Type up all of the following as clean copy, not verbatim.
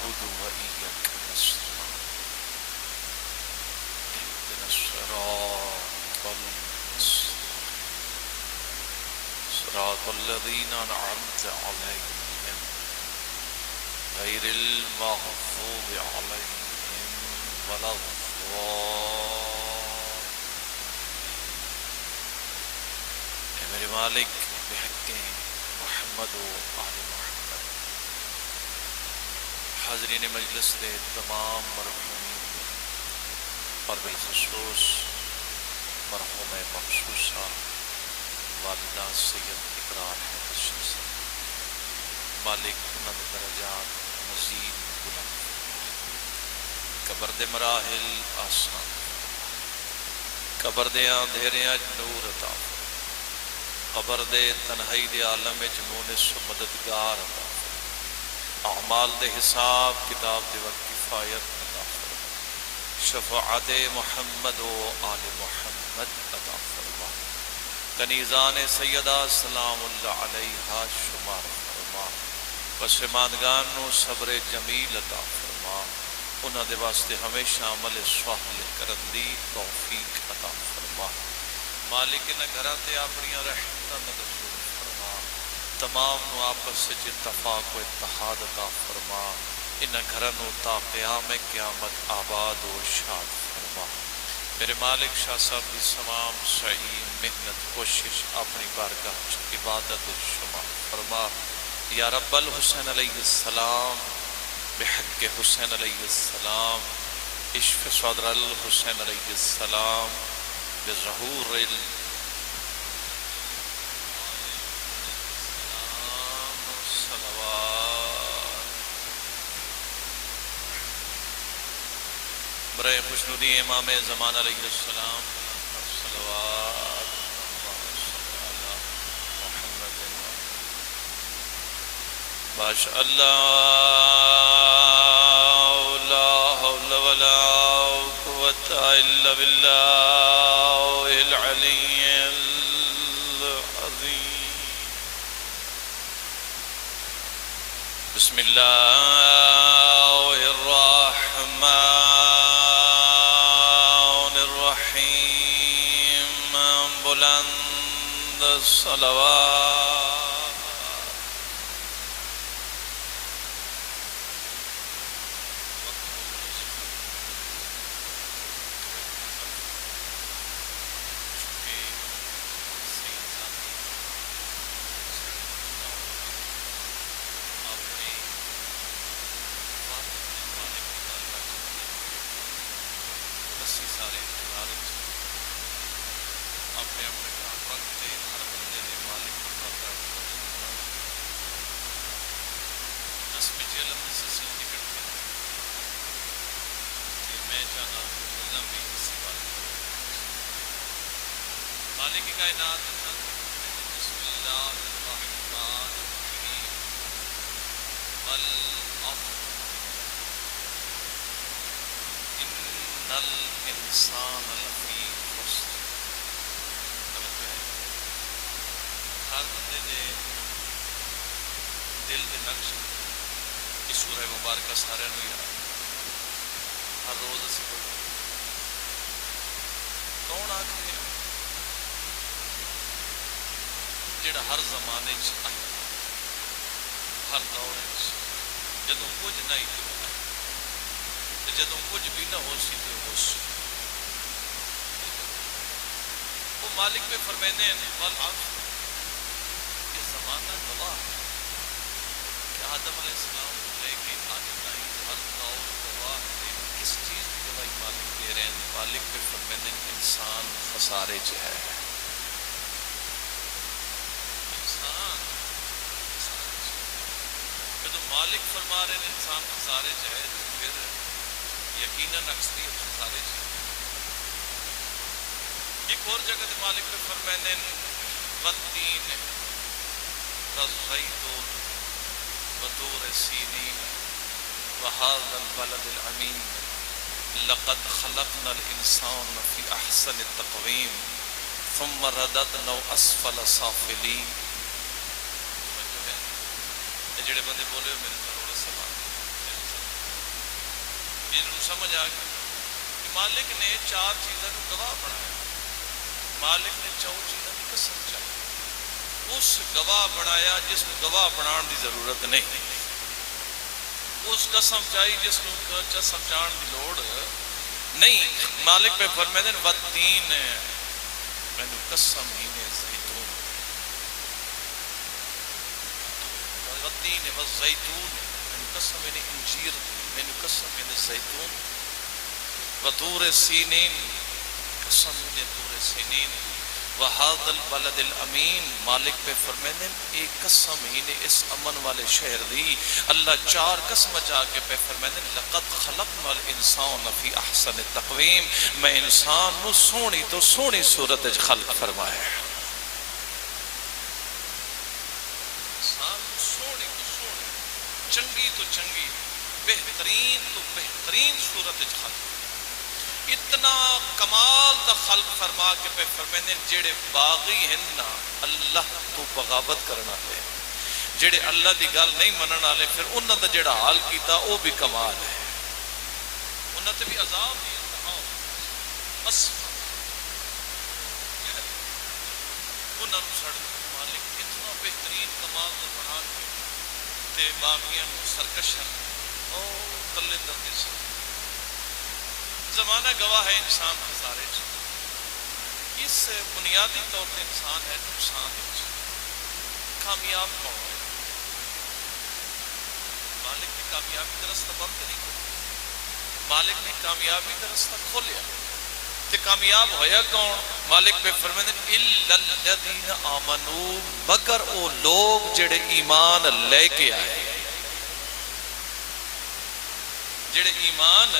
نعبد وإياك نستعين اهدنا الصراط المستقيم صراط الذين أنعمت عليهم غير المغضوب عليهم ولا الضالين. اے میرے مالک بحق محمد و آل محمد، حاضرین مجلس کے تمام مرحومین اور بالخصوص مرحوم مخصوصہ والدہ سید اقرار حیدر شاہ صاحب، مالک انہاں دے درجات مزید بلند فرمائے، قبر دے مراحل آسان، قبر دے اندھیریاں نور عطا فرمائے، قبر دے تنہائی دے عالم وچ مونس و مددگار عطا فرمائے، اعمال دے حساب کتاب دے وقت کفایت عطا فرمائے، شفاعت محمد و آل محمد عطا فرمائے، کنیزان سیدہ سلام اللہ علیہا شمار فرما، پسماندگان نو صبر جمیل عطا فرما، انہاں دے واسطے ہمیشہ عمل صالح کرن دی توفیق عطا فرما، مالک نے گھراں تے اپنیاں رحمتاں نازل فرما، تمام نو آپس وچ اتفاق و اتحاد عطا فرما، انہاں گھراں نو تا قیام قیامت آباد و شاد فرما۔ میرے مالک شاہ صاحب کی تمام سعی محنت کوشش اپنی بارگاہ وچ عبادت شمار فرما، یا رب الحسین علیہ السلام بحق حسین علیہ السلام، عشق صدر الحسین علیہ السلام، بظہور برے خوشنودی امام زمان علیہ السلام، صلوات باش اللہ لا حول ولا قوة الا باللہ العلی العظیم۔ بسم اللہ الرحمن الرحیم، بلند صلوات مالک کائنات بسم اللہ الرحمن الرحیم، والعصر ان الانسان لفی خسر۔ ہر بندے دے دل دے نقش اس سورہ مبارکہ سارے نو یاد، ہر روز اسی پڑھو، کون آکھے جڑا ہر زمانے چ آیا، ہر دور جدوں کچھ نہیں تو آیا، جدوں کچھ بھی نہ ہو سی تو ہو سی۔ وہ مالک پہ فرمینے ہیں والعصر، یہ زمانہ گواہ ہے کہ آدم علیہ السلام لے کے آج تائیں ہر دور گواہ ہے۔ کس چیز کی گواہی مالک دے رہے ہیں؟ مالک پہ فرمینے انسان خسارے چ ہے، مالک فرما رہے ہیں انسان خسارے جائے، تو پھر یقیناً اکثریت خسارے جائے۔ ایک اور جگہ تے مالک نے فرمانے والتین والزیتون وطور سینین وهذا البلد الامین لقد خلقنا الانسان فی احسن التقویم ثم رددناه اسفل سافلین۔ جڑے بندے بولے میرے تھوڑا سوال سمجھ آ گئی کہ مالک نے 4 چیزوں کو گواہ بنایا. مالک نے 4 چیزوں کی قسم چاہی. اس گواہ بنایا جس کو گواہ بنان دی ضرورت نہیں. اس قسم چاہی جس کو قسم چاہن دی لوڑ نہیں. مالک پہ فرمائے والتین مینو قسم ہی نے زیتون. والتین والزیتون مینو قسم ہی نے انجیر دی. مینو قسم ہی نے زیتون. وطور سینین قسم ہی نے طور سینین. وہذا البلد الامین مالک پہ فرمائے ایک قسم ہی نے اس امن والے شہر دی. اللہ 4 قسم جا کے پہ فرمائے لقد خلقنا الانسان فی احسن تقویم. میں انسان نو سونی تو سونی صورت خلق فرمایا. انسان نو سونی تو سونی چنگی تو چنگی بہترین تو بہترین صورت خلق. اتنا کمال دا خلق فرما کے پہ فرمائے جڑے باغی ہیں نا اللہ تو بغاوت کرنا پہ. جڑے اللہ دی گل نہیں منن والے پھر انہاں دا جڑا حال کیتا او بھی کمال ہے. انہاں تے بھی عذاب دی انتہا بس انہاں نوں سڑ مالک اتنا بہترین کمال دا بنا کے تے باغیاں نوں سرکشاں او تلے دردے سے. زمانہ گواہ ہے انسان خسارے چ. اس بنیادی طور پر انسان ہے نقصان ہے. کامیاب کون ہے؟ مالک نے کامیابی کا رستہ بند نہیں کیا. مالک نے کامیابی کا رستہ کھولیا. تے کامیاب ہویا کون؟ مالک پہ فرمائے الا الذین آمنوا مگر او لوگ جڑے ایمان لے کے آئے. جڑے ایمان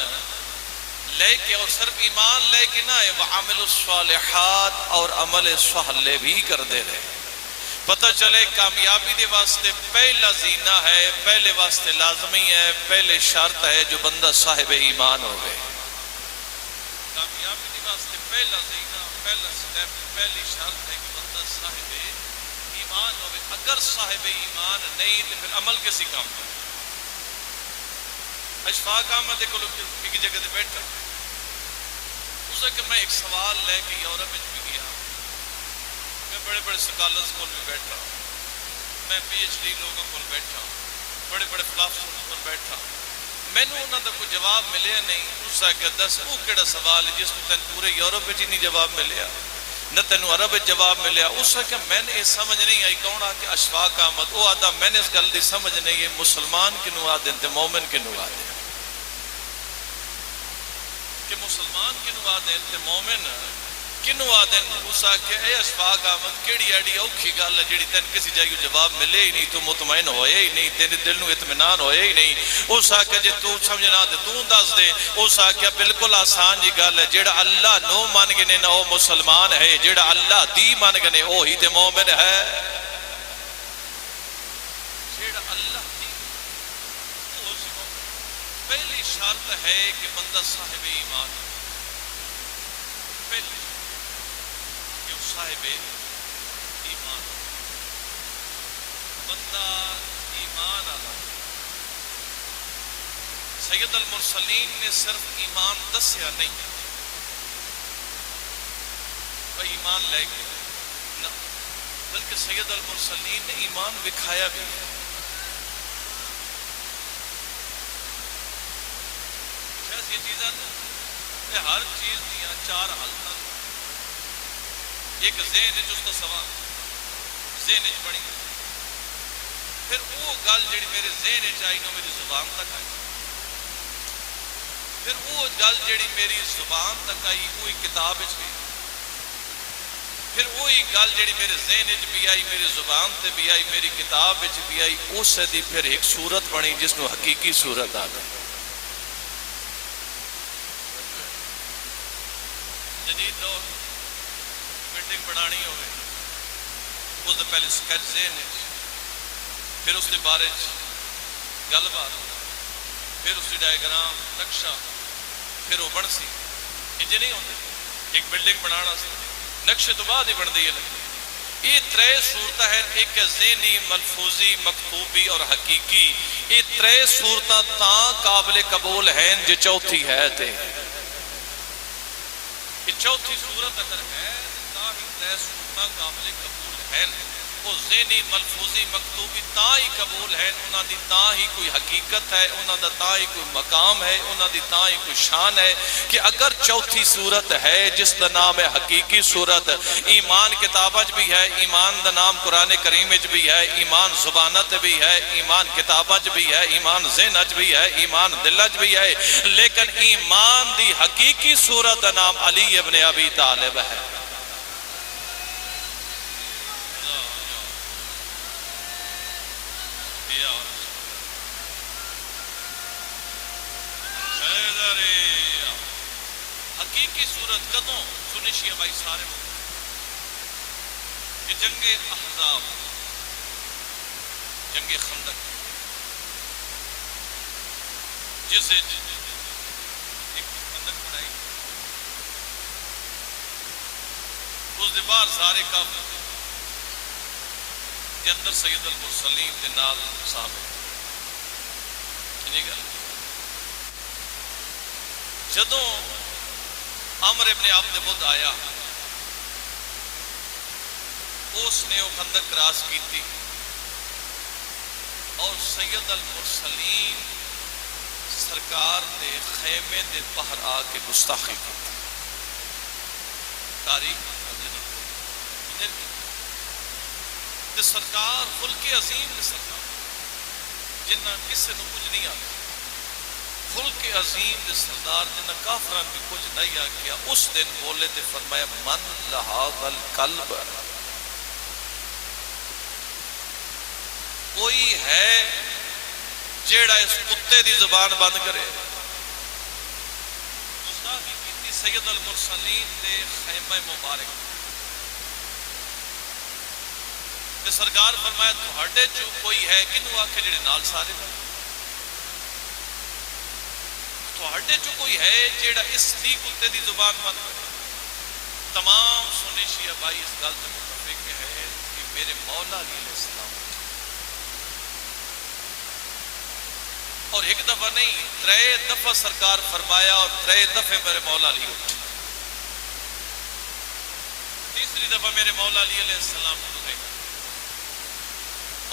لے کے اور صرف ایمان لے کے نہ آئے وعملوا الصالحات اور عمل صالح بھی کر دے رہے. پتہ چلے کامیابی دے واسطے پہلا زینہ ہے, پہلے واسطے لازمی ہے, پہلے شرط ہے جو بندہ صاحب ایمان ہوئے. کامیابی دے واسطے پہلا زینہ, پہلا سٹیپ, پہلی شرط ہے کہ بندہ صاحب ایمان ہوئے. اگر صاحب ایمان نہیں تو پھر عمل کسی کام کا. اشفاق احمد کو ایک جگہ دے بیٹھا اسے کہ میں ایک سوال لے کے یورپ میں بھی گیا. میں بڑے بڑے سکالرز کو بھی بیٹھا, میں پی ایچ ڈی لوگوں کو بیٹھا, بڑے بڑے فلاسفرز کو بیٹھا. میں نے انہوں نے کوئی جواب ملیا نہیں. اس کہ دس وہ کیڑا سوال ہے جس کو تین پورے یورپ میں نہیں جواب ملیا نہ تینوں عرب جواب ملیا. اس کہ میں نے یہ سمجھ نہیں آئی کون آ کے اشفاق احمد وہ آدھا میں نے اس گل دی سمجھ نہیں ہے مسلمان کنو آدھے تے مومن کنو آدھے کہ مسلمان کنو آدھے تے مومن کنو آدھے. اس کہ اے اشفاق احمد کیڑی ایڈی اوکھی گل ہے جڑی تین کسی جائیو جواب ملے ہی نہیں, تو مطمئن ہوئے ہی نہیں, تیرے دل نو اطمینان ہوئے ہی نہیں. اس کہ جے تو سمجھنا دے تو دس دے. اس کہ بالکل آسان جی گل ہے, جڑا اللہ نو مان گنے نہ وہ مسلمان ہے, جڑا اللہ دی مان گنے وہی تے مومن ہے. جڑا اللہ دی پہلی شرط ہے کہ بندہ صاحب ایمان ہے. پہلی صاحب ایمان بندہ ایمان آلا. سید المرسلین نے صرف ایمان دسیا نہیں ایمان لے کے نہ, بلکہ سید المرسلین نے ایمان دکھایا بھی ہے. یہ چیزیں ہر چیز دیا 4 حالت. ایک ذہن ہے جس کا سوال ذہن بڑی, پھر وہ گل جڑی میرے ذہن چاہیے نو میری زبان تک آئی, پھر وہ گل جڑی میری زبان تک آئی وہی کتاب گئی, پھر وہی گل جڑی میرے ذہن بھی آئی میری زبان تے بھی آئی میری کتاب بھی آئی, اس دی پھر ایک صورت بنی جس نو حقیقی صورت آ گئی. جدید دور بلڈنگ بنانی ہوئے اس دے پہلے سکیچ ذہن پھر اس دے بارے گل بات پھر اس کی ڈائیگرام نقشہ پھر وہ بن سی. انج نہیں ہوتے ایک بلڈنگ بنانا سی نقشے تو بعد ہی بن دی ہے. یہ ترے صورتہ ہیں، ایک ذہنی، ملفوظی، مکتوبی اور حقیقی. یہ ترے صورتہ تاں قابل قبول ہیں جو چوتھی ہے تے. یہ چوتھی صورت اگر ہے تاں ہی ترے صورتہ قابل قبول ہیں. وہ ذہنی، ملفوظی، مکتوبی تاں ہی قبول ہیں. انہاں دی تاں ہی کوئی حقیقت ہے، انہاں دا تاں ہی کوئی مقام ہے، انہاں دی تاں ہی کوئی شان ہے. کہ اگر چوتھی صورت ہے جس دا نام ہے حقیقی صورت، ایمان کتابج بھی ہے، ایمان دا نام قرآن کریم بھی ہے، ایمان زبانت بھی ہے، ایمان کتابج بھی ہے، ایمان ذہنج بھی ہے، ایمان دلج بھی ہے، لیکن ایمان دی حقیقی صورت دا نام علی ابن ابی طالب ہے. حقیقی صورت کدوں سنی شیعہ بھائی سارے کہ جنگ احزاب، جنگ خندق، جسے ایک خندق بنائی اس دے بار سارے کافر کے اندر سید المرسلین دے نال صحابہ انہیں گل جدوں عمر ابن عبد ود آیا اس نے وہ خندق کراس کی تھی اور سید المرسلین سرکار دے خیمے دے باہر آ کے گستاخی کی تھی. تاریخ تے سرکار خلق عظیم دے سرکار جنہ کسے نو کچھ نہیں آتا، خلق عظیم دے سردار جنہ کافران بھی کچھ نہیں آ کیا. اس دن بولے تے فرمایا من لہذا القلب، کوئی ہے جیڑا اس کتے دی زبان بند کرے. گستاخی کیتی سید المرسلین دے خیمہ مبارک تے سرکار فرمایا تہاڈے جو کوئی ہے کنوں آکھے جڑے نال سارے تہاڈے جو کوئی ہے جیڑا اس دی کتے دی زبان بند کرے. تمام سنی شیعہ بھائی اس گل تے متفق ہے کہ میرے مولا علیہ السلام اور ایک دفعہ نہیں 3 دفعہ سرکار فرمایا اور 3 دفعے میرے مولا علی اٹھے. تیسری دفعہ میرے مولا علی علیہ السلام اٹھے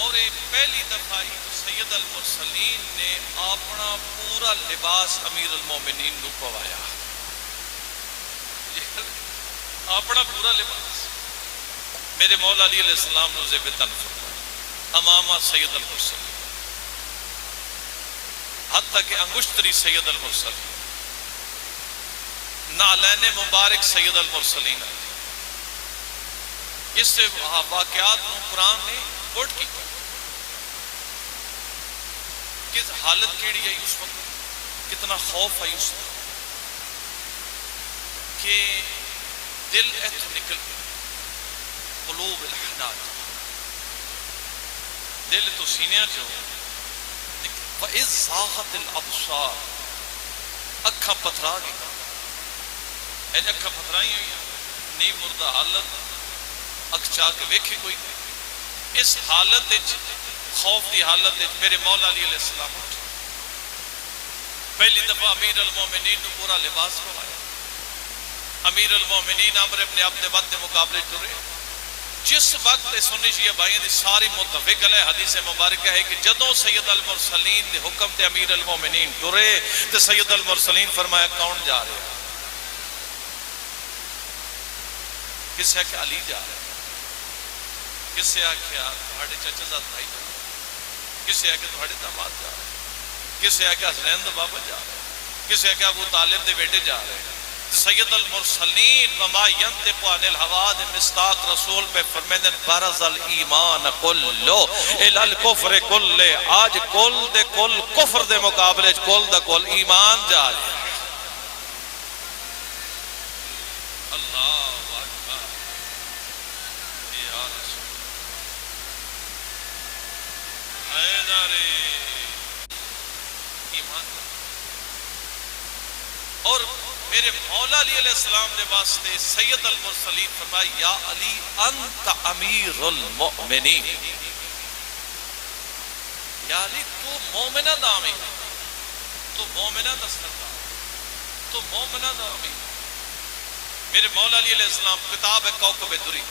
اور ایک پہلی دفعہ سید المرسلین نے اپنا پورا لباس امیر المومنین نو پوایا، اپنا پورا لباس میرے مولا علی علیہ السلام نے زیب تن فرمایا امامہ سید المرسلین، حتیٰ کہ انگشتری سید المرسلین، نعلین مبارک سید المرسلین. اس سے واقعات میں قرآن نے کوٹ کی کس حالت کیڑی ہے اس وقت، کتنا خوف ہے اس وقت کہ دل ایتو نکل قلوب الحنات، دل تو سینیاں جو وَإِذْ زَاغَتِ الْأَبْصَارُ، اکھاں پتھرا گئی. ایج اکھاں پتھرائی ہوئی ہیں نیم مردہ حالت، اکھ چاہ کے ویکھے کوئی. اس حالت خوف دی حالت میرے مولا علیہ السلام اٹھے. پہلی دفعہ امیر المومنین نے پورا لباس پوایا. امیر المومنین عمر ابن عبد ود مقابلے ٹرے. جس وقت سنی شیعہ بھائیوں دی ساری متفق علیہ حدیث مبارکہ ہے کہ جدوں سید المرسلین دے حکم تے امیر المومنین ٹرے تے سید المرسلین فرمایا کون جا رہے ہیں؟ کس ہے کہ علی جا رہے ہیں، کس سے ہے کہ تہاڈے چچا زاد بھائی جا رہے ہیں، کس سے ہے کہ تہاڈے داماد جا رہے ہیں، کس سے ہے کہ حسنین دا بابا جا رہے ہیں، کس سے ہے کہ ابو طالب دے بیٹے جا رہے ہیں. سید المرسلین وما ینطق عن الہوى مصداق رسول پہ فرمیدن برز الایمان کلو الی الکفر کل. آج کل دے کل کفر دے مقابلے کل دا کل ایمان جا رہے ہیں. اللہ اکبر یا رسول حیدر ایمان. اور میرے مولا علی علیہ السلام دے واسطے سید المرسلین فرمایا یا علی انت امیر المؤمنین، یا علی تو مومنہ دا امیر، تو مومنہ دا سردار، تو مومنہ دا امیر۔ میرے مولا علی علیہ السلام، کتاب ہے کوکب دری،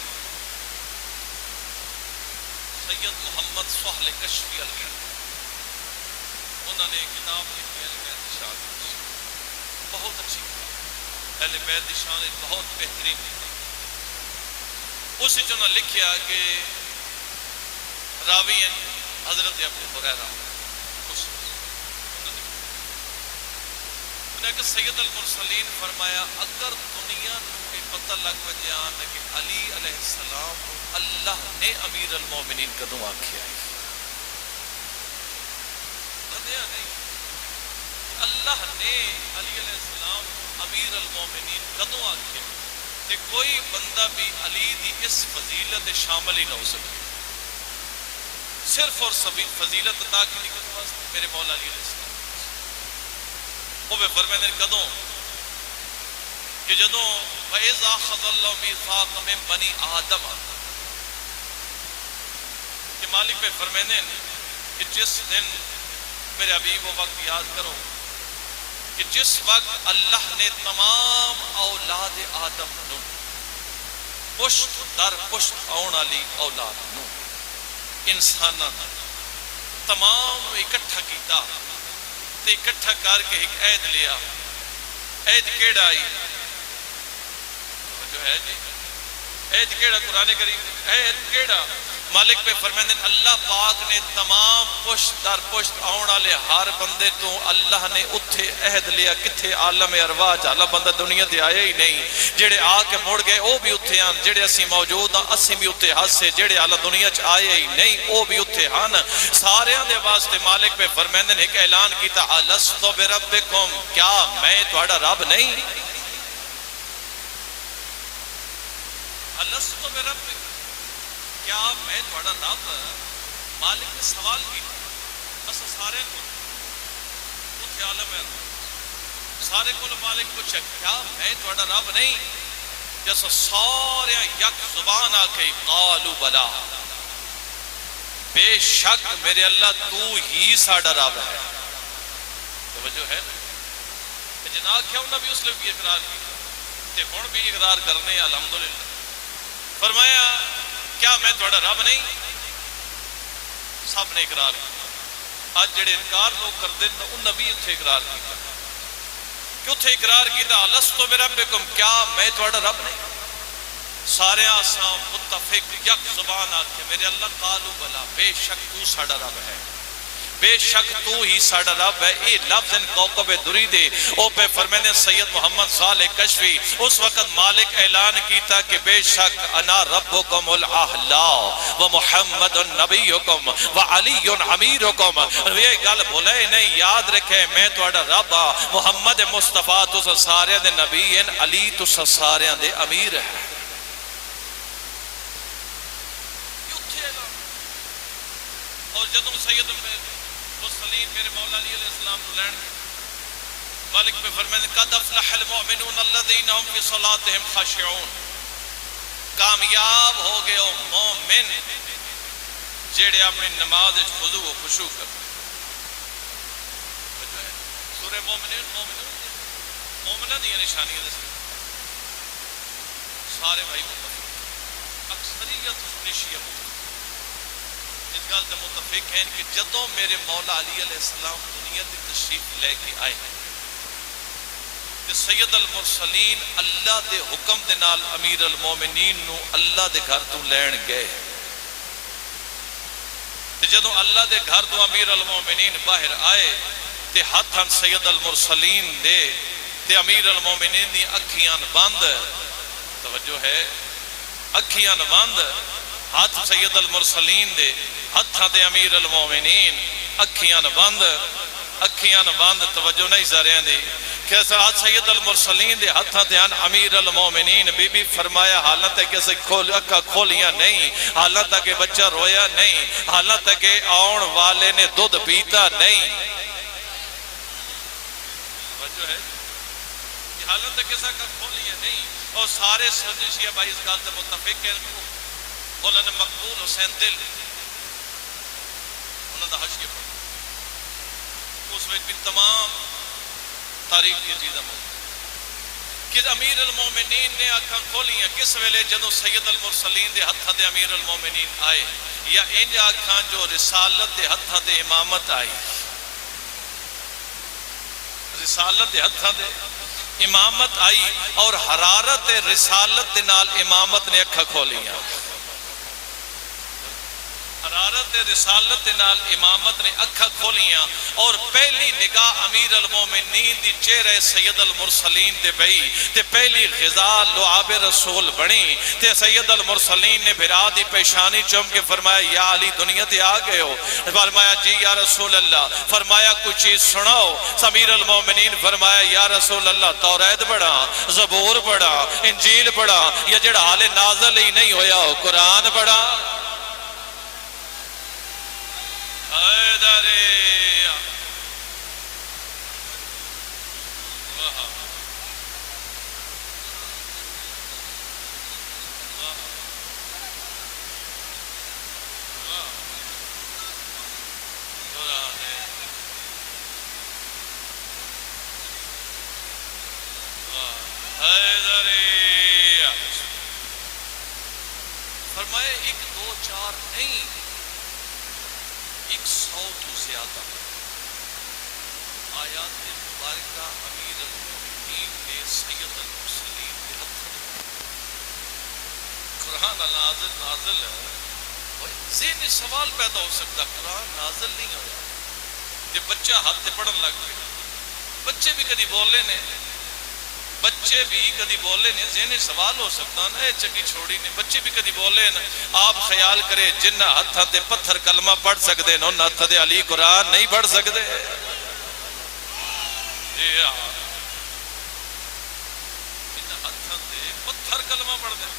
سید محمد سہل کشفی الحق، انہوں نے کتاب لکھی اہل بیت کی شان، بہت اچھی کتاب، اہل بیت کی شان بہت بہترین کتاب۔ اس وچ انہوں نے لکھیا کہ راوی ہیں حضرت ابو ہریرہ، انہوں نے کہ سید المرسلین فرمایا اگر دنیا کو پتہ لگ وجان کہ علی علیہ السلام اللہ نے امیر المومنین کدوں آکھیا ہے، نہیں اللہ نے علی علیہ السلام امیر المومنین کدوں آکھیا کہ کوئی بندہ بھی علی دی اس فضیلت شامل ہی نہ ہو سکے، صرف اور سبھی فضیلت عطا کی نہیں میرے مولا علی علیہ السلام وہ فرمائے کدوں کہ جدوں وَإِذَا أَخَذَ اللَّهُ مِيثَاقَ مِن بَنِي آدَمَ، کہ مالک پہ فرمائے کہ جس دن میرے حبیب وہ وقت یاد کرو کہ جس وقت اللہ نے تمام اولاد آدم نو پشت در پشت آن والی اولاد نو انساناں تمام اکٹھا کیتا تے اکٹھا کر کے ایک عہد لیا، عہد کیڑا آئی جو ہے جی، عہد کیڑا قرآن کریم، عہد کیڑا مالک پہ فرمائیں اللہ پاک نے تمام پشت در پشت آن والے ہر بندے تو اللہ نے اتھے عہد لیا، کتھے عالم ارواح جالا بندہ دنیا تے آیا ہی نہیں، جڑے آ کے مڑ گئے او بھی اتھے آن، جڑے اسی موجود ہیں اسی بھی اتھے ہاسے، جڑے اللہ دنیا چ آیا ہی نہیں او بھی اتھے آن، سارے دے واسطے مالک پہ فرمائیں ایک اعلان کیتا الستو بربکم، کیا میں تہاڈا رب نہیں؟ الستو بربکم، کیا میں تھوڑا رب؟ مالک نے سوال کی بس سارے کو اتھے عالم ہے سارے کو مالک پوچھا کیا میں تھوڑا رب نہیں؟ جیسا سارے یک زبان آکے قالو بلا، بے شک میرے اللہ تو ہی ساڑا رب ہے۔ توجہ ہے جناب کیا انہوں نے بھی اس لئے بھی اقرار کی تے ہون بھی اقرار کرنے الحمدللہ۔ فرمایا کیا میں تھوڑا رب نہیں؟ سب نے اقرار کیا، آج جڑے انکار لوگ کر دیں انہوں بھی اتھے اقرار کیا، کیوں اتھے اقرار کیا الستو بربکم، کیا میں تھوڑا رب نہیں؟ سارے آسان متفق یک زبان آکے میرے اللہ قالو بلا، بے شک تو ساڑا رب ہے، بے شک تو ہی ساڑا رب ہے۔ اے لفظ ان کوکب دری دے او پہ فرمائنے سید محمد صالح کشفی اس وقت مالک اعلان کیتا کہ بے شک انا ربکم الاحلا و محمد نبیکم و علی امیرکم، یہ گل بھولے نہیں یاد رکھے میں توڑا رب محمد مصطفیٰ تو سارے دے نبی ہیں، علی تو سارے دے امیر ہے۔ اور جدوں سید مسلین میرے مولا علی علیہ السلام کو لین مالک میں فرمائے قد افلح المؤمنون الذین هم فی صلاتهم خاشعون، کامیاب ہو گئے مومن جیڑے اپنی نماز خضوع و خشوع کرتے۔ سورہ مومنہ دی نشانیاں دے سارے بھائی متفق، اکثریت نشیہ متفق، اس گل تے متفق ہیں کہ جدوں میرے مولا علی علیہ السلام دنیا دی تشریف لے کے آئے کہ سید المرسلین اللہ دے حکم دے نال امیر المومنین نو اللہ دے گھر تو لین گئے، تے جدوں اللہ دے گھر تو امیر المومنین باہر آئے تے ہاتھاں سید المرسلین دے تے امیر المومنین دی اکھیاں بند، توجہ ہے اکھیاں بند، ہاتھ سید المرسلین دے ہاتھاں دے امیر المومنین اکھیاں بند، توجہ نہیں زاریں دی کیسا ہاتھ سید المرسلین دے ہاتھاں دے امیر المومنین، بی بی فرمایا حالت ہے کیسے اکھا کھولیاں نہیں، حالت ہے کہ بچہ رویا نہیں، حالت ہے کہ آن والے نے دودھ پیتا نہیں، توجہ ہے رسالت دے کسا کا کھولی ہے نہیں، اور سارے سنی شیعہ بھائی اس گل تے متفق ہیں، مولانا مقبول حسین دل انہوں دا حشیہ پڑھا، اس وقت بھی تمام تاریخ کی چیزیں موجود کہ امیر المومنین نے آنکھاں کھولیاں کس ویلے جدوں سید المرسلین دے ہتھاں تے امیر المومنین آئے، یا انج آنکھاں جو رسالت دے ہتھاں تے امامت آئی، رسالت دے ہتھاں دے امامت آئی، اور حرارت رسالت دے نال امامت نے اکھاں کھولیاں، حرارت رسالت نال امامت نے اکھا کھولیاں، اور پہلی نگاہ امیر المومنین دی چہرے سید المرسلین دے بئی، تے پہلی غذا لعاب رسول بنی، تے سید المرسلین نے بھرا دی پیشانی چوم کے فرمایا یا علی دنیا تے آگئے ہو، فرمایا جی یا رسول اللہ، فرمایا کچھ چیز سناؤ، امیر المومنین فرمایا یا رسول اللہ توریت بڑا، زبور بڑا، انجیل بڑا، یا جڑا حال نازل ہی نہیں ہویا ہو قرآن بڑا، حیدریہ فرمائے ایک دو چار نہیں، 100 تو زیادہ آیات مبارکہ امیر المومنین نے سید المرسلین کے ہتھ قرآن نازل ہے، ذہن سوال پیدا ہو سکتا قرآن نازل نہیں ہویا کہ بچہ ہاتھ تے پڑھن لگ گئے، بچے بھی کدی بولے نے، بچے بھی کدی بولے نے، ذہن سوال ہو سکتا نا اے چنگی چھوڑی نے، بچے بھی کدی بولے نا، آپ خیال کرے جنہ ہتھاں تے پتھر کلمہ پڑھ سکتے ہیں انہاں ہتھاں تے علی قرآن نہیں پڑھ سکتے، انہاں ہتھاں تے پتھر کلمہ پڑھ دیں،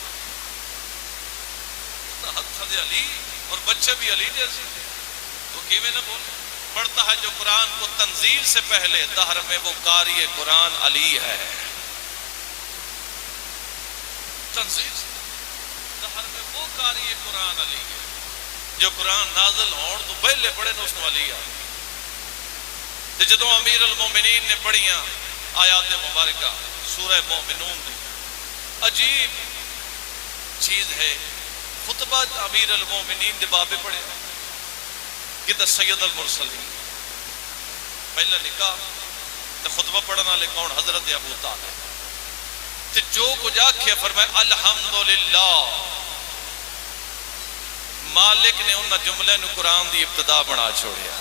انہاں ہتھاں تے علی، اور بچے بھی علی جیسے، تو کیویں نہ بولے، پڑھتا ہے جو قرآن کو تنزیل سے پہلے دہر میں وہ قاری قرآن علی ہے، تنزیل سے دہر میں وہ قاری قرآن علی ہے جو قرآن نازل ہون تو پہلے پڑھے نو اس نے علی آئے، جدوں امیر المومنین نے پڑھیاں آیات مبارکہ سورہ مومنون دی، عجیب چیز ہے، خطبہ امیر المومنین دے بابے پڑھے کہ سید المرسلین پہلا نکاح تے خطبہ پڑھنا لے کون حضرت ابو طالب، تے جو کچھ آکھیا فرمائے الحمدللہ، مالک نے انہاں جملے نو قرآن دی ابتدا بنا چھوڑیا،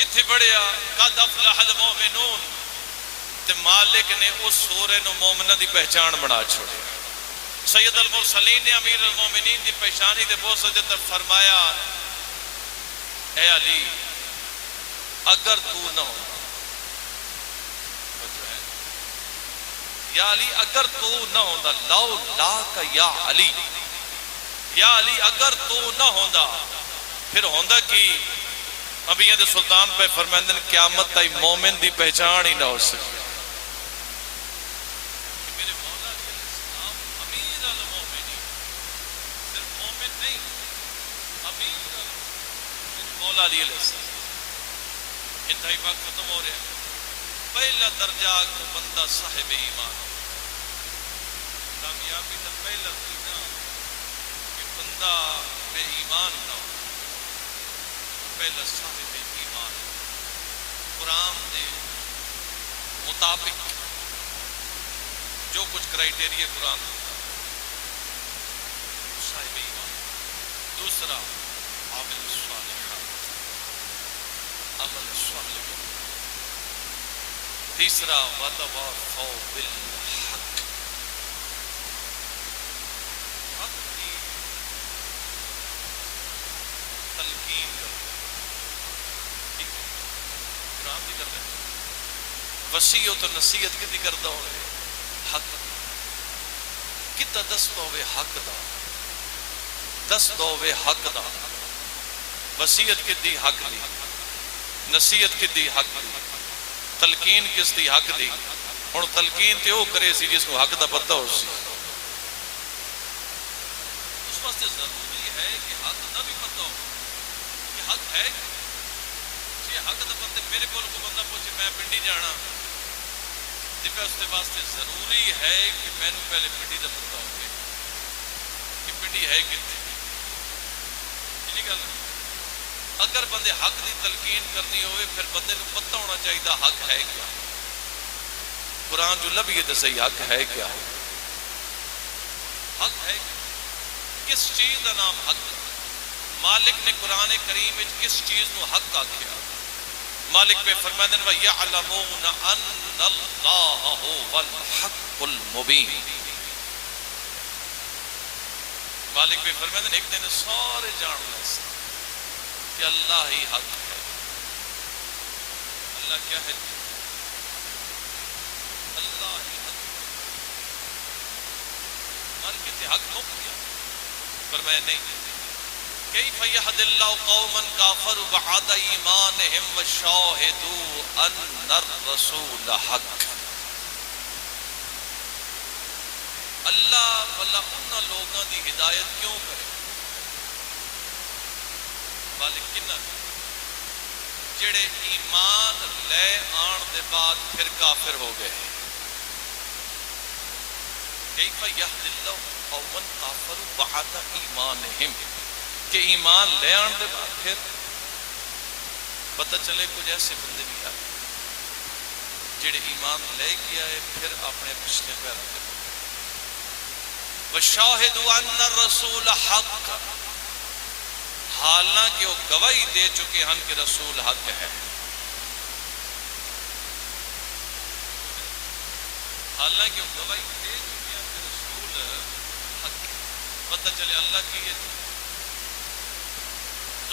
اتھے بڑھیا قد افلح المومنون، تے مالک نے اس سورہ نو مومنہ دی پہچان بنا چھوڑیا، سید المرسلین نے امیر المومنین دی پہچانی دے بہت سجد فرمایا اے علی اگر تو نہ ہو، یا علی اگر تو نہ ہوندا، لو لاک یا علی، یا علی اگر تو نہ ہوندا، پھر ہوندا کی ابھی یہ سلطان پہ فرمائندن قیامت تائی مومن دی پہچان ہی نہ ہو سکتی، علی علیہ السلام انتہائی وقت ختم ہو رہا ہے، پہلا درجہ کو بندہ صاحب ایمان، کامیابی کا پہلا درجہ کہ بندہ بے ایمان نہ ہو، پہلا صاحب ایمان، قرآن دے مطابق جو کچھ کرائیٹیریا قرآن صاحب ایمان، دوسرا عامل صالح، عمل صالح، تیسرا وتواصوا بالحق، حق کی تلقین کرو، قرآن بھی کر رہے وصیت و نصیحت کی کرتا ہو حق کتا دست ہوئے حق دا، دست ہوئے حق دا، وصیت کی دی حق دی، نصیحت کی دی حق دی، تلقین کس دی؟ حق دی. ہن تلقین تے وہ کرے سی جس کو حق دا پتہ ہو سی. اس واسطے ضروری ہے کہ حق دا بھی پتہ ہو کہ حق ہے. جی حق دا پتہ میرے کول کو بندہ پوچھے میں پنڈی جانا تے پھر اس دے واسطے ضروری ہے کہ میں نوں پہلے پنڈی دا پتہ ہو کہ پنڈی ہے کتنے. گل اگر بندے حق دی تلقین کرنی ہوئے پھر بندے نوں پتہ ہونا چاہیے حق ہے کیا. قرآن جو لبھیے تو صحیح حق ہے کیا. حق ہے کس چیز کا نام حق. مالک نے قرآن کریم میں کس چیز نو حق آکھیا. مالک پہ فرمائے وَيَعْلَمُونَ أَنَّ اللَّهَ هُوَ الْحَقُّ الْمُبِينُ. مالک پہ فرمائے ایک دن سارے جان لے کہ اللہ ہی حق ہے. اللہ کیا ہے؟ اللہ ہی حق. مالک سے حق مک گیا. فرمائے نہیں. كيف يهدي الله قوما كفروا بعد ايمانهم وشاهدوا ان الرسول حق. اللہ بھلا ان لوگوں کی ہدایت کیوں کرے؟ مالک کنہ جڑے ایمان لے آن دے بعد پھر کافر ہو گئے. کیف یہدی اللہ قوما کافروا بعد ایمانہم کہ ایمان لے آن دے بعد پھر پتہ چلے کچھ ایسے بندے بھی آئے جڑے ایمان لے کے آئے پھر اپنے پچھلے پیروں کے وَشَاهِدُوا أَنَّ الرَّسُولَ حَقَّ حالانکہ وہ گواہی دے چکے ہیں کہ رسول حق ہے. حالانکہ وہ گواہی دے چکے ہیں کہ رسول حق ہے. پتہ چلے اللہ کی یہ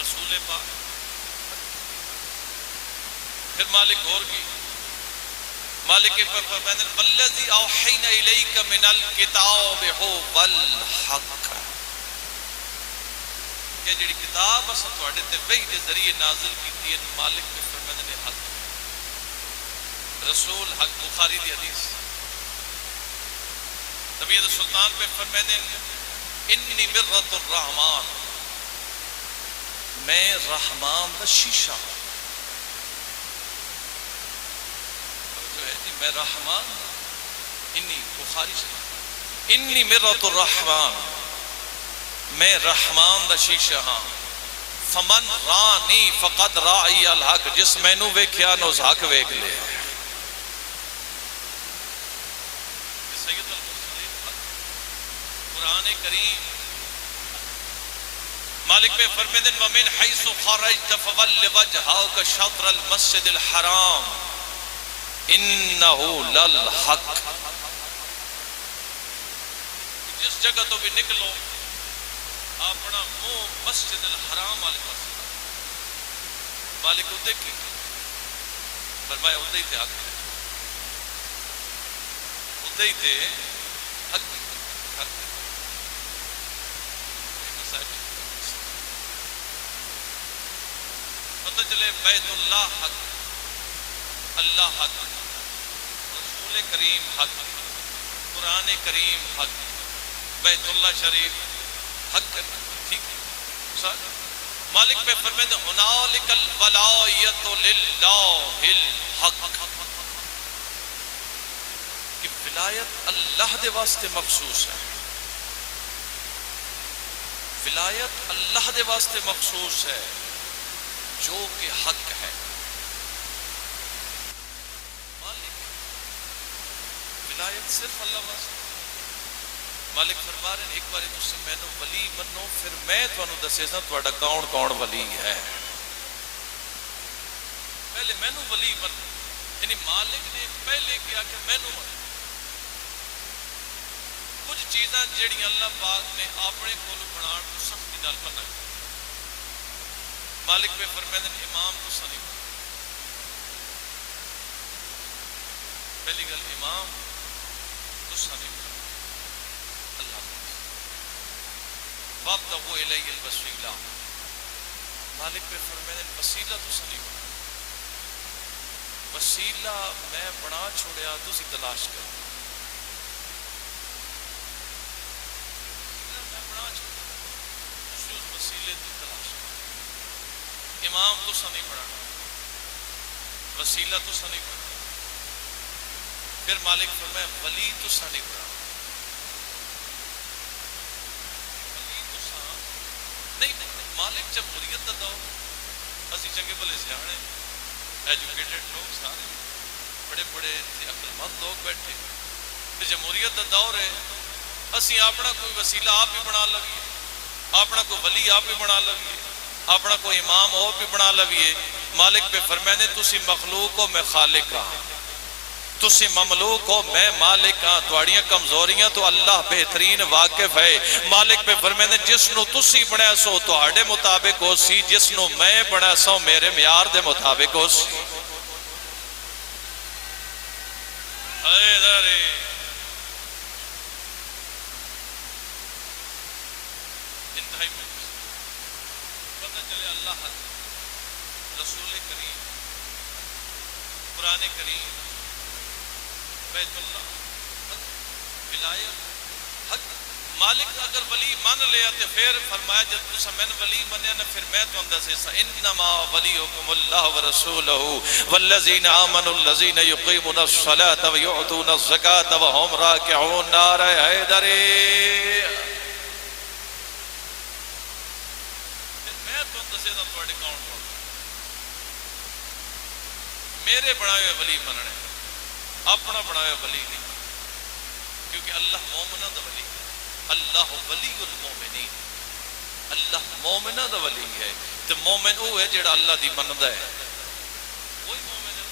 رسول پاک. پھر مالک اور کی مالک پر فرماتے ہیں والذی اوحینا الیک من الکتاب هو الحق کہ جڑی کتاب اس تواڈے تے وحی دے ذریعے نازل کیتی ہے. مالک پر فرماتے ہیں حق رسول حق. بخاری دی حدیث طبیعت سلطان پہ فرماتے ہیں انی مرۃ الرحمن میں رحمان دا شیشہ ہوں. میں رحمان انی بخاری سے انی مرۃ الرحمن میں رحمان دا شیشہ ہاں. فمن رانی فقد رائی الحق جس میں نو ویکھیا نو حق ویکھ لے. سید المرسلین قرآن کریم مالک پہ فرماتے ہیں ومن حیث خرجت فول وجہک شطر المسجد الحرام انہو للحق. جس جگہ تو بھی نکلو اپنا منہ مسجد الحرام والے پاس. مالک ادھے کی فرمایا ادھے ہی تے حق ادھے ہی تے حق حق. پتہ چلے بیت اللہ حق اللہ حق رسول کریم حق قرآن کریم حق بیت اللہ شریف حق. ٹھیک مالک پہ فرماتے ہیں ہنالک الولایۃ للہ الحق کہ ولایت اللہ دے واسطے مخصوص ہے. ولایت اللہ دے واسطے مخصوص ہے جو کہ حق ہے. ولایت صرف اللہ واسطے. مالک فرما رہے ہیں ایک بار تسی مینوں ولی منو پھر میں تانوں دسے سا تہاڈا کون کون ولی ہے. پہلے مینوں ولی منو یعنی مالک نے پہلے کیا کہ مینوں منو. کچھ چیزاں جڑیاں اللہ پاک نے اپنے کول بنان کو سختی نال منع کی. مالک پہ فرماتے ہیں امام کو سنی پہلی گل امام تو سنی اللہ وابتغوا الیہ الوسیلہ. مالک پہ فرماتے ہیں وسیلہ تو سنی وسیلہ میں بنا چھوڑیا تسی تلاش کرو، میں بنا چھوڑیا تسی اس وسیلے کی تلاش کرو۔ امام تسا نہیں بنانا، وسیلہ تسا نہیں بنانا، پھر مالک فرمایا ولی تسا نہیں بنانا، ولی تسا نہیں۔ مالک جمہوریت دا دو، اسی چنگے بھلے سیانے ایجوکیٹڈ لوگ سارے بڑے بڑے عقل مند لوگ بیٹھے، جمہوریت دا دور ہے، اسی اپنا کوئی وسیلہ آپ ہی بنا لویے، اپنا کوئی ولی آپ ہی بنا لویے، اپنا کوئی امام اور بھی بنا لویے۔ مالک پہ فرمائے نے تسی مخلوق ہو میں خالق ہاں، تسی مملوک ہو میں مالک ہاں، تواڑیاں کمزوریاں تو اللہ بہترین واقف ہے۔ مالک پہ فرمائے نے جس نو تسی بڑھا سو تو آڑے مطابق ہو سی، جس نو میں بڑھا سو میرے معیار دے مطابق ہو سی۔ حیدر انتہائی میں پتہ چلے اللہ حق، رسول کریم، قرآن کریم، بیت اللہ حق، ولایت حق۔ مالک اگر ولی مان لیا تو پھر فرمایا جب تسا میں ولی منیا نہ پھر میں تو اندر سے انما ولیکم اللہ ورسولہ والذین آمنوا الذین یقیمون الصلاة ویعطون الزکاة وهم راکعون۔ نعرہ حیدر، میں تو اندر سے توڑے کون پڑھا، میرے بنائے ولی مننے، اپنا بنائے ولی نہیں، کیونکہ اللہ مومنہ دا ولی ہے، اللہ ولی المومنین، اللہ مومنہ دا ولی ہے۔ تو مومن وہ ہے جڑا اللہ دی مندہ ہے، وہی مومن ہے۔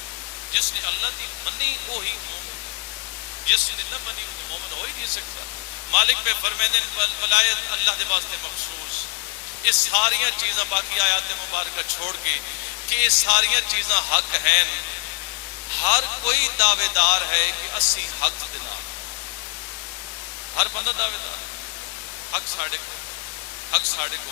جس نے اللہ دی منی وہی مومن ہے، جس نے نہ منی وہ مومن ہو ہی نہیں سکتا۔ مالک پہ فرمائے ولایت اللہ دے واسطے مخصوص، اس ساریاں چیزاں باقی آیات مبارکہ چھوڑ کے کہ یہ ساریاں چیزاں حق ہیں، ہر کوئی دعوے دار ہے کہ اسی حق دلا، ہر بندہ دعوے دار حق ساڑھے کو، حق ساڑھے کو،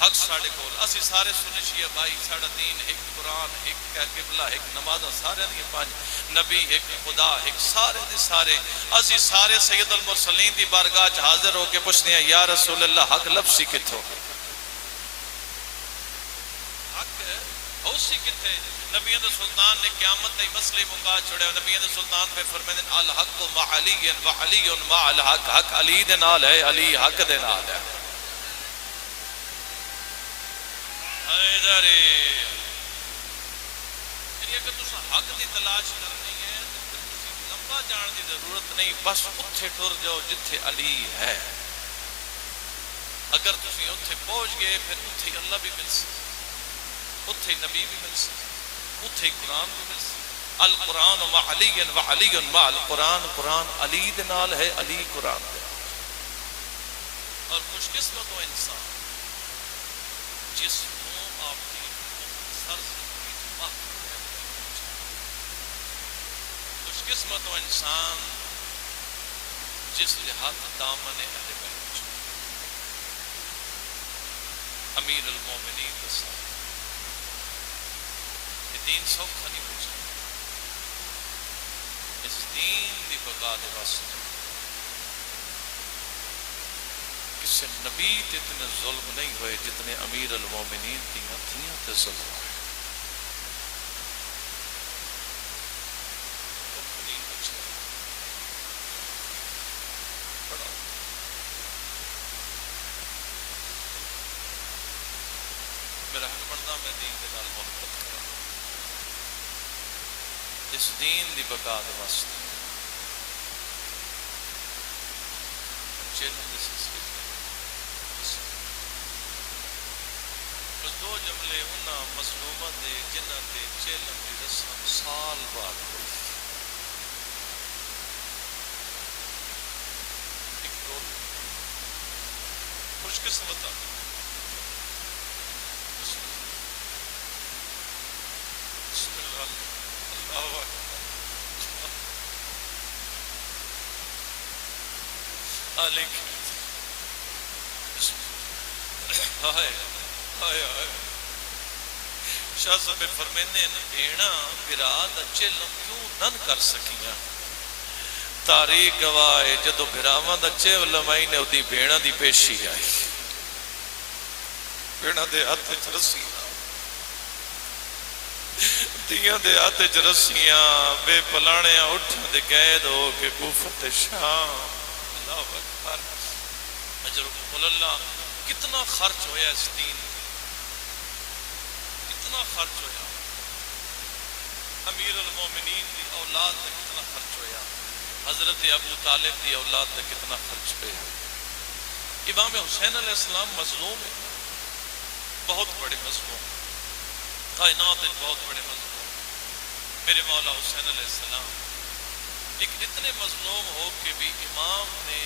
حق ساڑھے کو، اسی سارے سنے شیعہ بھائی، ساڑھا دین ایک، قرآن ایک، قبلہ ایک، نمازہ سارے دیئے پانچ، نبی ایک، خدا ایک، سارے دی سارے اسی سارے سید المرسلین دی بارگاہ حاضر ہو کے پوچھتے ہیں یا رسول اللہ حق لفظی کتھو، حق ہو سی کتھے؟ نبی سلطان نے قیامت تے مسئلے مکا چھوڑے، نبی سلطان پہ فرمائے الحق مع علی و علی مع الحق، حق علی دے نال ہے، علی حق دے نال ہے۔ حیدر، یعنی اگر تسا حق دی تلاش کرنی ہے تو تسی لمبا جان دی ضرورت نہیں، بس اتھے ٹر جاؤ جتھے علی ہے۔ اگر تسی اتھے پہنچ گئے پھر اتھے اللہ بھی مل سکے، اتھے نبی بھی مل سکے، اتھے قرآن بھی مل سکے۔ القرآن مع علی و علی مع القرآن، قرآن علی دے نال ہے، علی قرآن دے نال۔ اور خوش قسمت وہ انسان جس کو آپ کی سر زندگی جمع خوش قسمت وہ انسان جس لحاظ دامن اہل بیت امیر المومنین دسا یہ دین سوکھا نہیں پوچھا، اس دین دی بقا دے واسطے کسی نبی تے اتنے ظلم نہیں ہوئے جتنے امیر المومنین دیاں تھیاں تے ظلم ہوئے۔ میرا حق بندا میں دین دے نال محبت کرا، اس دین دی بقا دے واسطے چیلن دے سلسلے دو جملے انہاں مظلومہ دے جنہاں دے چیلن دی رسم سال بعد ہوئی۔ ایک دو خوش قسمت بسم اللہ اللہ علیکم ہائے ہائے ہائے شاہ صاحب فرمیندے ہیں بھیڑا برا دا چلم کیوں نن کر سکیاں تاریخ گواہ جدو بھراواں دا چلم آئی نے ادھی بھیڑا دی پیشی آئی بھیڑا دے ہاتھ وچ رسیاں دیاں دے ہاتھ وچ رسیاں بے پلانیاں اٹھاں دے قید ہو کے کوفہ تے شام اللہ اکبر اجرکم اللہ کتنا خرچ ہویا اس دین کتنا خرچ ہویا امیر المومنین دی اولاد تے کتنا خرچ ہویا حضرت ابو طالب دی اولاد تے کتنا خرچ ہویا امام حسین علیہ السلام مظلوم ہے بہت بڑے مظلوم کائنات بہت بڑے مظلوم میرے مولا حسین علیہ السلام لیکن اتنے مظلوم ہو کہ بھی امام نے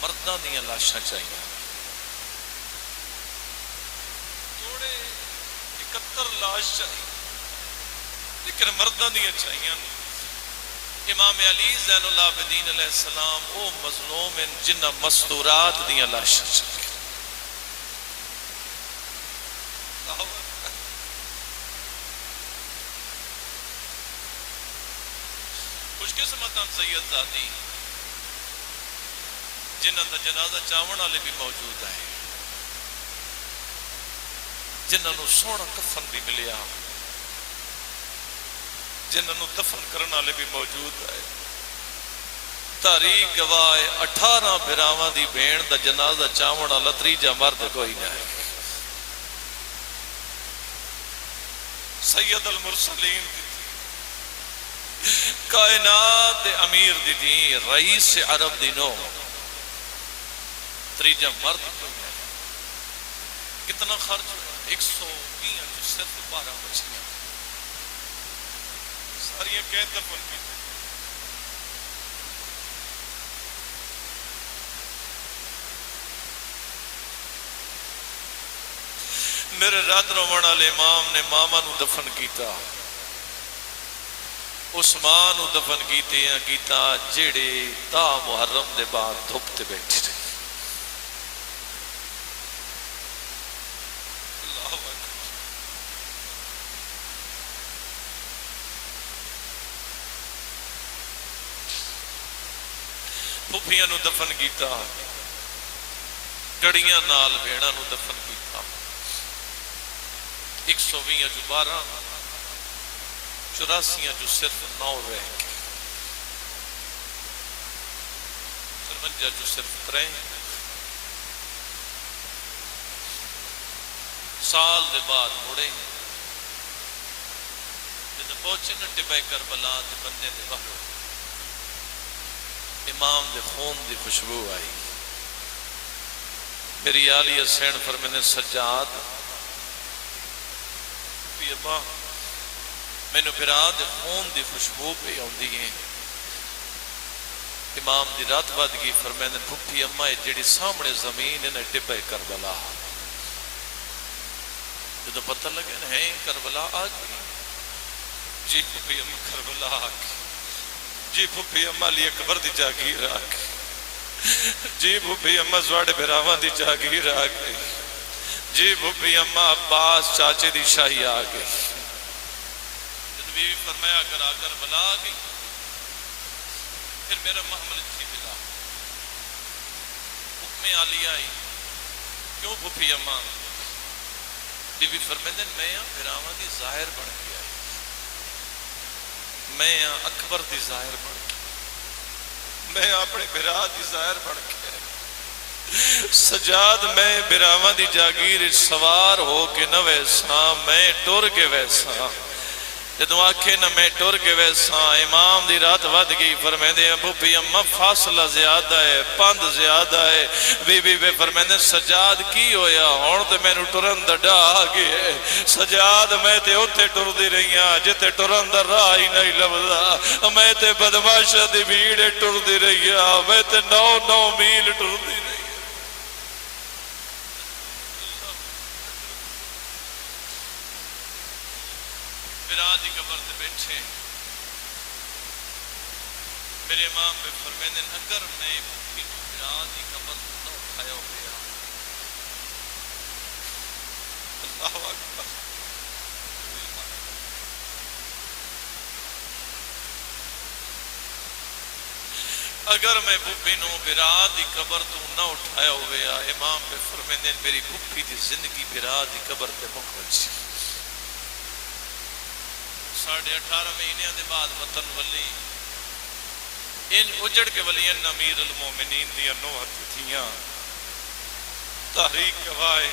مردہ دیا لاشاں چاہیے تھوڑے 71 لاش چاہیے لیکن مردہ دیا چاہیے امام علی زین العابدین علیہ السلام او مظلوم ان جنہ مستورات دیا لاشاں چاہیے خوش قسمتاں سید زادی جنہ دا جنازہ چاون والے بھی موجود ہے جنہاں نو سونا کفن بھی ملیا جنہاں نو دفن کرنے والے بھی موجود ہے تاریخ گواہ 18 بھراواں دی بھیڑ دا جنازہ چاون والا تریجا مرد کوئی نہ ہے سید المرسلین دی کائنات امیر دی تھی رئیس عرب دی نو تریجا مرد کوئی نہ کتنا خرچ ہوا 120 جو صرف 12 بچیاں ساریاں کہہ دفن کی میرے رات روان والے امام نے ماما نو دفن کیتا عثمان نو دفن کیتا جیڑے تا محرم دے بعد دھوپ تے بیٹھے رہے پھوپھیاں نو دفن کیتا کڑیاں نال بھیڑاں نو دفن کیتا 120 جو 12 84 جو صرف 9 رہ گئے 53 جو صرف 3 سال دے بعد مڑے جب پہنچے نا ٹبے کربلا دے بندے دے باہر امام دے خون دی خوشبو آئی میری آلی حسین فرمینے سجاد پیبا میں نے پھر آدھ خون دی خوشبو پہ ہوندی ہیں امام دی رات وادگی فرمینے پھپی اممہ جڑی سامنے زمین انہیں ٹبے کربلا جو پتہ لگے ہیں کربلا آگئی جی پھپی اممہ کربلا آگئی جی پھپی اممہ لی اکبر دی جاگیر آگئی جی پھپی اممہ زواڑ بھراوان دی جاگیر آگئی جی پھپی اممہ عباس چاچے دی شاہی آگئی جب بیوی فرمایا اگر آگر بلا آگئی پھر میرا محمل تھی ملا حکم عالی آئی کیوں پھپی اممہ بیوی فرمائے میں بھراوان دی ظاہر بن گیا میں اکبر دی ظاہر بن کے میں اپنے بھرا دی ظاہر بن کے سجاد میں بھراواں دی جاگیر سوار ہو کے نہ ویسا میں ٹر کے ویسا جدو آکھے نہ میں ٹر کے ویسا امام دی رات ود گئی فرمائے دے ابو پی اممہ فاصلہ زیادہ ہے پند زیادہ ہے بی بی بے فرمائے دے سجاد کی ہویا ہون تے میں نو ٹرن دا ڈا آگئے سجاد میں تے اتھے ٹر دی رہیاں جتے ٹرن دا راہ ہی نہیں لبدا میں تے بدماشا دی بھیڑے ٹر دی رہیاں میں تے 9 میل ٹر دی رہیاں دی قبر دے بیٹھے میرے امام پہ فرمینے اگر میں بھوکی تو میرا دی قبر نہ اٹھایا ہو گیا اللہ اکبر اگر میں بھوپی نو برا دی قبر تو نہ اٹھایا ہوئے امام پہ فرمیندے میری بھوپی دی زندگی برا دی قبر تے مکمل سی 18.5 مہینے دے بعد وطن ولی ان اجڑ کے ولین امیر المومنین دیا نوحت تھیاں تحریک گواہ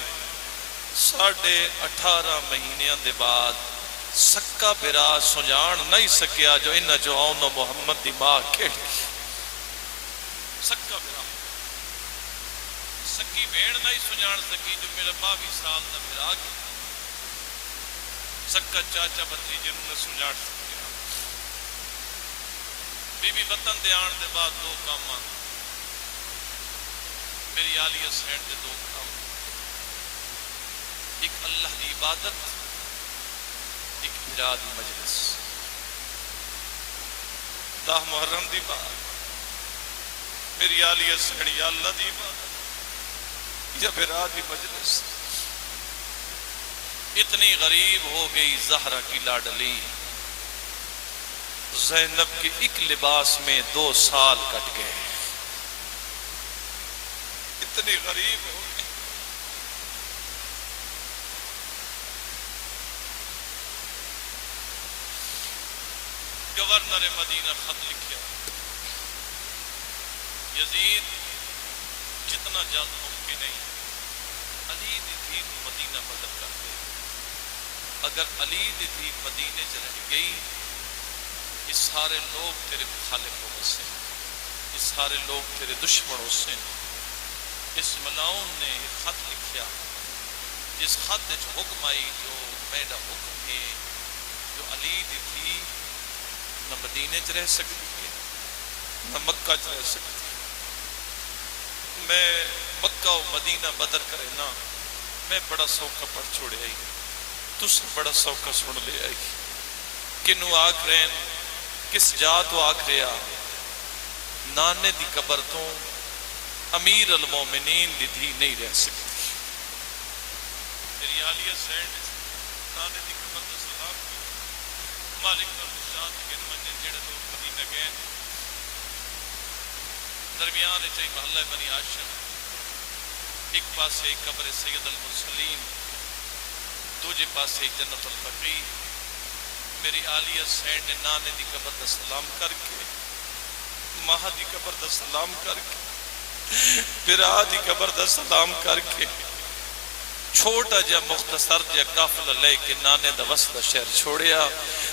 18.5 مہینے دے بعد سکا برا سنجان نہیں سکیا جو انہ جو آؤنو محمد دی ماں کھیڑی سکا برا سکی بھیڑ نہیں سنجان سکی جو میرا 22 سال دا برا گیا سکا چاچا بتری جنہوں نے سنجان سکیا بی بی وطن دے آن دے بعد 2 کام آن میری آلیہ سینڈ دے 2 کام ایک اللہ دی عبادت ایک برا دی مجلس 10 محرم دی بات میری آلیہ سینڈ یا اللہ دی عبادت یا برا دی مجلس اتنی غریب ہو گئی زہرہ کی لاڈلی زینب کے ایک لباس میں 2 سال کٹ گئے اتنی غریب ہو گئی گورنر مدینہ خط لکھیا یزید جتنا جلد ممکن نہیں علی دی تھی مدینہ بدل کر دے اگر علی دی تھی مدینے سے رہ گئی یہ سارے لوگ تیرے مخالف ہو سے یہ سارے لوگ تیرے دشمن ہو سے اس ملاؤن نے خط لکھیا جس خط جو حکم آئی جو میرا حکم ہے جو علی دی تھی نہ مدینے سے رہ سکتی ہے نہ مکہ سے رہ سکتی میں مکہ و مدینہ بدر کرے نا میں بڑا سوکھا پڑ چھوڑے آئی تُس بڑا سوکھا سن لے آئی کنو آکھ رہن کس جاتو آکھ رہا نانے دی قبر تو امیر المومنین دی دھی نہیں رہ سکتی میری آلیہ سینڈ نانے دی قبر دا سلام مالک پر مشاہد کے نمجھے جڑے تو مدینہ گئے درمیان چاہی محلہ بنی آشم ایک پاسے قبر سید المرسلین دوجے پاسے جنت البقیع میری آلیہ سینڈ نے نانے دی قبر دا سلام کر کے ماہ دی قبر دا سلام کر کے برا دی قبر دا سلام کر کے چھوٹا جا مختصر جا قافلہ لے کے نانے دا وسط شہر چھوڑیا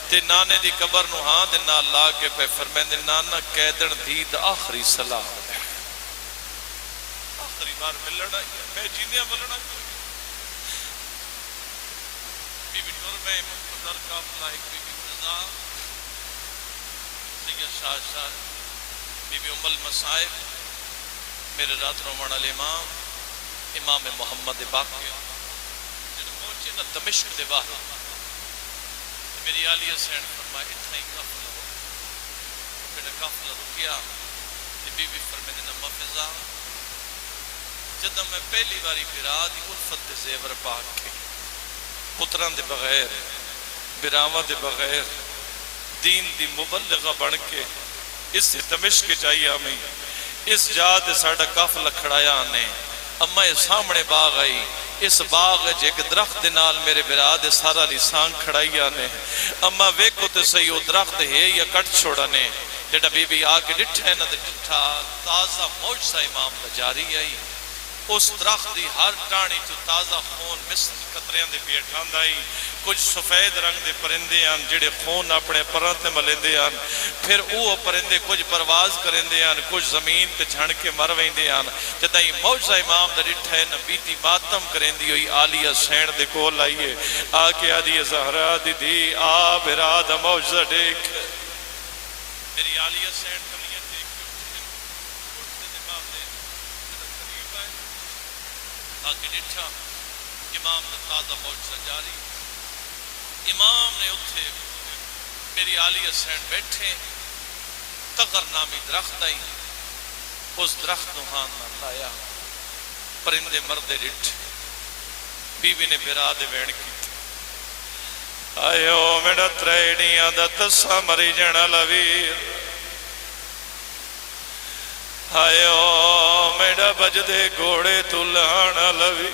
تے نانے دی قبر نو ہاں دے نال لا کے پہ فرمائن دے نانا قیدن دید آخری سلام آخری بار ملنا میں جیندیاں ملنا بی بی نور میں مقتدر قافلہ ایک بی بی فضا سید شاہ شاہ بی بی ام المصائب میرے رات رومان علی امام محمد باقی جنہوں پہنچے نا دمشق دے باہر میری آلیہ سینڈ فرمائے اتنا ہی قافلہ ہو میرا قافلہ رکیا بی بی فرمائے نمہ فضا جدہ میں پہلی باری برا دی الفت دے زیور پاک کے پتران دے بغیر براوہ دے بغیر دین دی مبلغہ بڑھ کے اس سے دمشق کے چاہیے ہمیں اس جا دے ساڑھا قافلہ کھڑایا آنے اما سامنے باغ آئی اس باغ ایک درخت دے نال میرے براد سارا لیسان کھڑائی آنے اما ویکو تے صحیح وہ درخت ہے یا کٹ چھوڑانے جڑا بی بی آکے ڈٹھے نہ ڈٹھا تازہ موجزہ امام دا جاری آئی اس درخت دی ہر ٹانی تو تازہ خون مثل قطریاں دے بیٹھان دائی کچھ سفید رنگ دے پرندے آن جڑے خون اپنے پرانتے ملندے آن پھر وہ پرندے کچھ پرواز کرندے آن کچھ زمین تے جھڑ کے مرویندے آن جدہ ہی موجزہ امام دا ڈٹھے نبیتی ماتم کرندی ہوئی آلیہ سین دے کول آئیے آکے آدھی زہرہ دی دی آ براد موجزہ دیکھ میری آلیہ سین کلیاں دیکھ کے اٹھتے دے امام دے قریب آئے آکے ڈٹھا امام دا تازہ موجزہ جاری امام نے اتھے میری آلیہ سین بیٹھے تغر نامی درخت آئی اس درخت نوحان نہ لایا پرندے مردے ڈٹ بی بی نے براد وین کی آئیو میڈا تریڑیاں دا تسا مری جنہ لویر ہائیو میڈا بجدے گھوڑے تو لانا لوی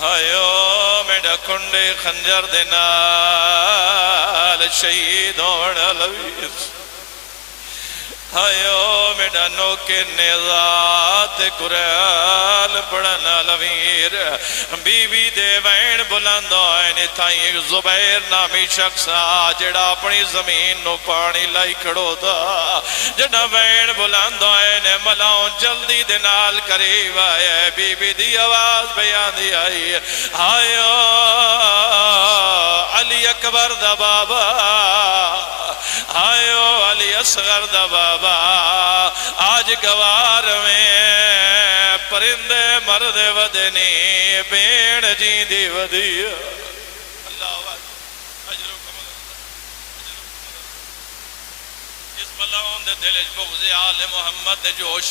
ہائیو میڈا کنڈے خنجر دے نال شہید ہونا لوی ہائیو میڈا نوکے نیزات قرآن پڑھنا لویر بی بی دے وین بلند آئین تھائیں ایک زبیر نامی شخص جڑا اپنی زمین نو پانی لائی کھڑو دا جڑا وین بلند آئین ملاؤں جلدی دنال قریب آئے بی بی دی آواز بیان دی آئی ہائیو علی اکبر دا بابا آئیو علی اصغر دا بابا آج گوار میں پرندے مرد ودنی بین جی دی ودی اللہ اس ملعون دے دل بغض آل محمد دے جوش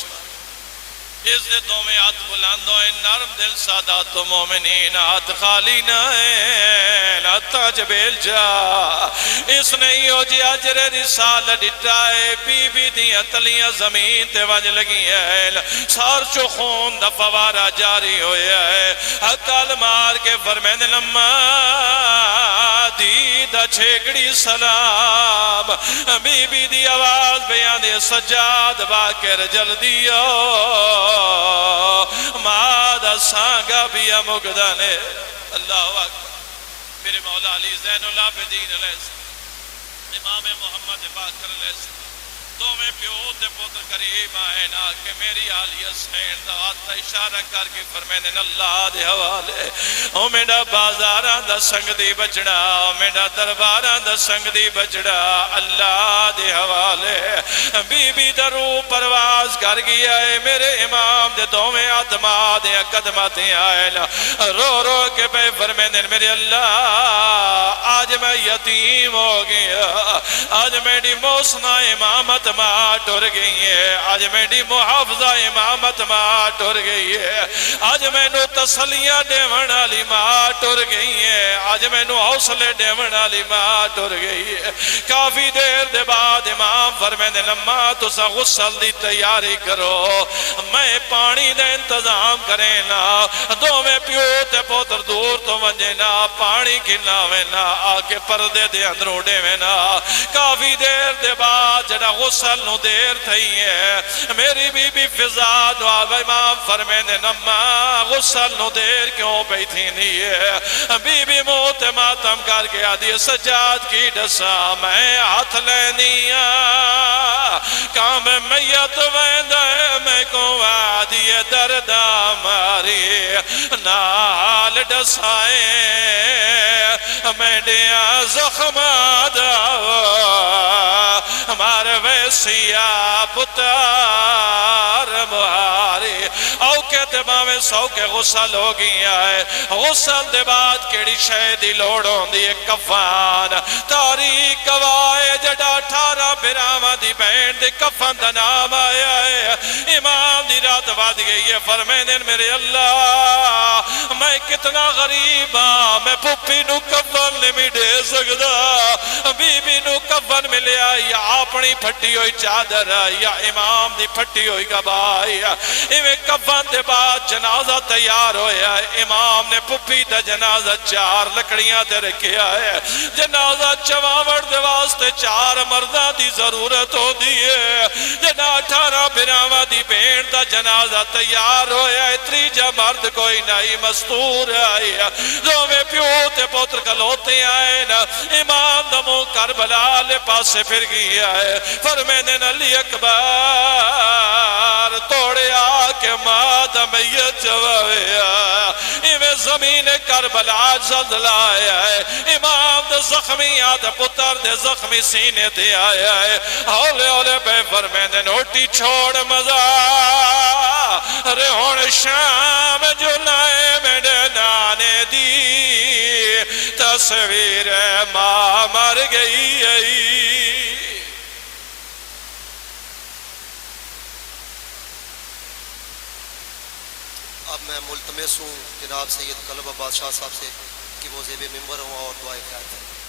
اس دے دو میں ہاتھ بلند ہوئے نرم دل سادات و مومنین ہاتھ خالی نہ ہے ناتا جبیل جا اس نے ہو جی اجر رسالہ ڈٹائے بی بی دیاں تلیاں زمین تے وج لگی ہے سار چو خون دا فوارہ جاری ہویا ہے حقال مار کے فرمین لما دیدہ چھیکڑی سلام بی بی دی آواز بیان دے سجاد باکر جلدیو مادہ سانگا بیا مقدنے اللہ اکبر میرے مولا علی زین العابدین علیہ السلام امام محمد باقر علیہ السلام دو میں پیوت پتر قریب آئے نا کہ میری آلی حسین دا آتا اشارہ کر کے فرمینے اللہ دے حوالے او میڈا بازاران دا سنگ دی بچڑا او میڈا درباران دا سنگ دی بچڑا اللہ دے حوالے بی بی درو پرواز کر گیا ہے میرے امام دے دو میں آدمہ دے قدمتیں آئے نا رو رو کے بے فرمینے میرے اللہ آج میں یتیم ہو گیا آج میری موسنا امامت ماں ٹر گئی ہے آج میری محافظہ امامت ماں ٹر گئی ہے آج میں نو تسلیاں ڈیون علی ماں ٹر گئی ہے آج میں نو حوصلے ڈیون علی ماں ٹر گئی ہے کافی دیر دے بعد امام فرمینے لما تو سا غسل دی تیاری کرو میں پانی دے انتظام کریں نا دو میں پیوتے پوتر دور تو ونجے نا پانی گھنا وینا آکے پردے دے اندروڑے وینا کافی دیر دے بعد جڑا غسل نو دیر تھئی ہے میری بی بی فضا دعا امام فرمینے نما غسل نو دیر کیوں بیٹھی نہیں ہے بی بی موت ماتم کر کے آدھی سجاد کی ڈسا میں ہاتھ لینیا کام میت ویندہ میں کو آدھی دردہ ماری نال ڈسائیں میں دیا زخم دعوی ہمارے ویسیا پتار مہاری او کہتے ماں سو کے غسل ہو گیا ہے غسل دے بعد کیڑی شہدی لوڑوں دی کفان تاریخ گوائے جڑا 18 براما دی بین دی کفن دا نام آیا ہے امام دی رات بات گئی ہے فرمینے میرے اللہ میں کتنا غریب ہاں میں پھپی نو کفن نہیں بھی دے سکتا بی بی نو کفن ملیا یا اپنی پھٹی ہوئی چادر یا امام دی پھٹی ہوئی گبائی ایویں کفن دے بعد جنازہ تیار ہویا ہے امام نے پھپی دا جنازہ 4 لکڑیاں تے رکھیا ہے جنازہ چواوڑ دے واسطے 4 مردہ دی ضرورت ہو دیئے جنا 18 براما دی بین دا جنازہ تیار ہویا ہے تریجہ مرد کوئی نہیں مستور آئی دو میں پیوتے پوتر کلوتے آئے نا امام دمو کربلا لے پاسے پھر گیا ہے فرمینے علی اکبر توڑے آکے مادہ میت جوابیا ایویں زمین کربلا زلزلہ آیا ہے امام دے زخمی آدھا پتر دے زخمی سینے دے آیا ہے ہولے ہولے بے فرمینے نوٹی چھوڑ مزا رہون شام جو لائے میرے نانے دی تصویر ماں مر گئی ہے اب میں ملتمس ہوں جناب سید قلب عباس شاہ صاحب سے کہ وہ زیب ممبر ہوں اور دعائیں خیر کریں